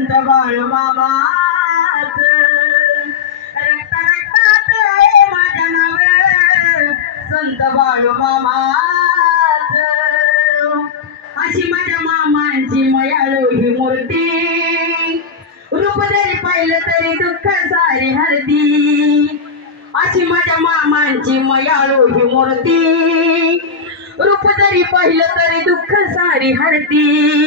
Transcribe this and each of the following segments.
संत बाळू रक्त रक्तात आहे माझ्या नाव संत बाळू मामाच अशी माझ्या मामांची मयाळू ही मूर्ती. रूप जरी पाहिलं तरी दुःख सारी हरती. अशी माझ्या मामांची मयाळू ही मूर्ती. रूप जरी पाहिलं तरी दुःख सारी हरती.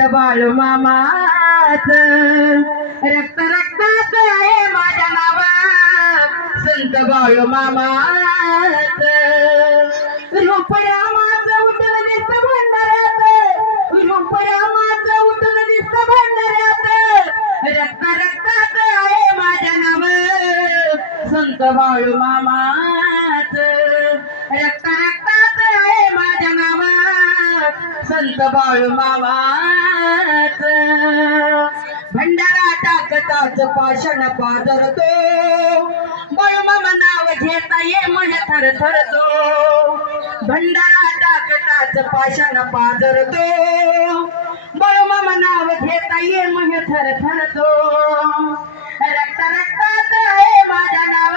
संत बाळू मामाच. रक्त रक्तात आहे माझ्या नावा संत बाळू मामाच. रुपया माझं उठलं दिसत भंडाऱ्यात. रुपया माझं उठलं दिसत भंडाऱ्यात. रक्त रक्तात आहे माझ्या नाव संत बाळू मामा संत बाळू मामाच भंडारा टाकताच पाषाण पादरतो. बाळू मामा नाव घेता ये मन थर थरतो. भंडारा टाकताच पाषाण पादरतो. बाळू मामा नाव घेता ये मन थर थरतो. रक्त रक्तात आहे माझ्या नाव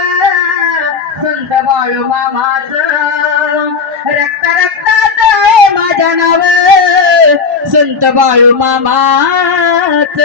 संत बाळू मामाच संत बाळू मामाच